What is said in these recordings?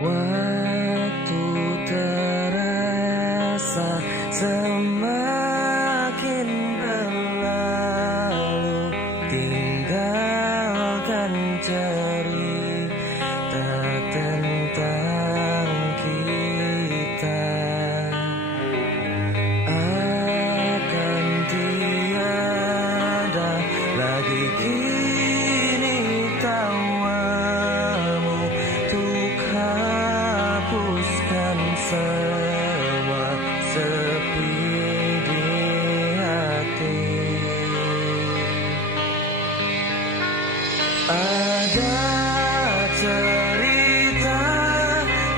Waktu terasa semakin berlalu, tinggalkan cerita tentang kita. Akan tiada lagi kini tawamu untuk hapuskan semua sepi di hati. Ada cerita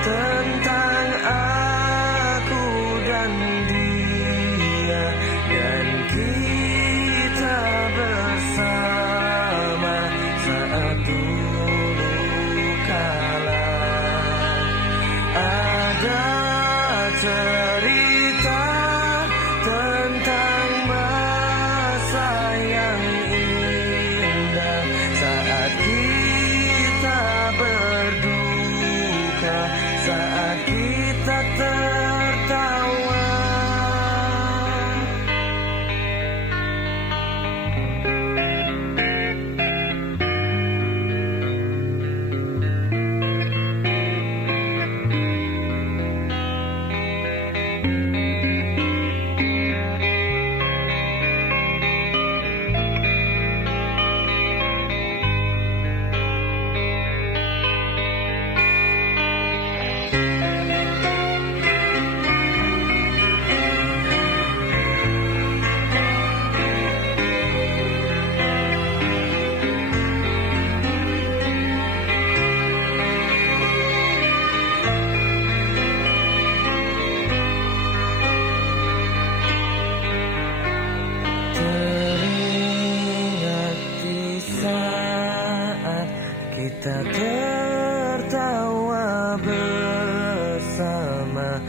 tentang aku dan dia, dan kita bersama saat dulu kala. Ada cerita tentang masa yang indah saat kita berduka, saat kita tertawa. Teringat di saat kita tertawa bersama.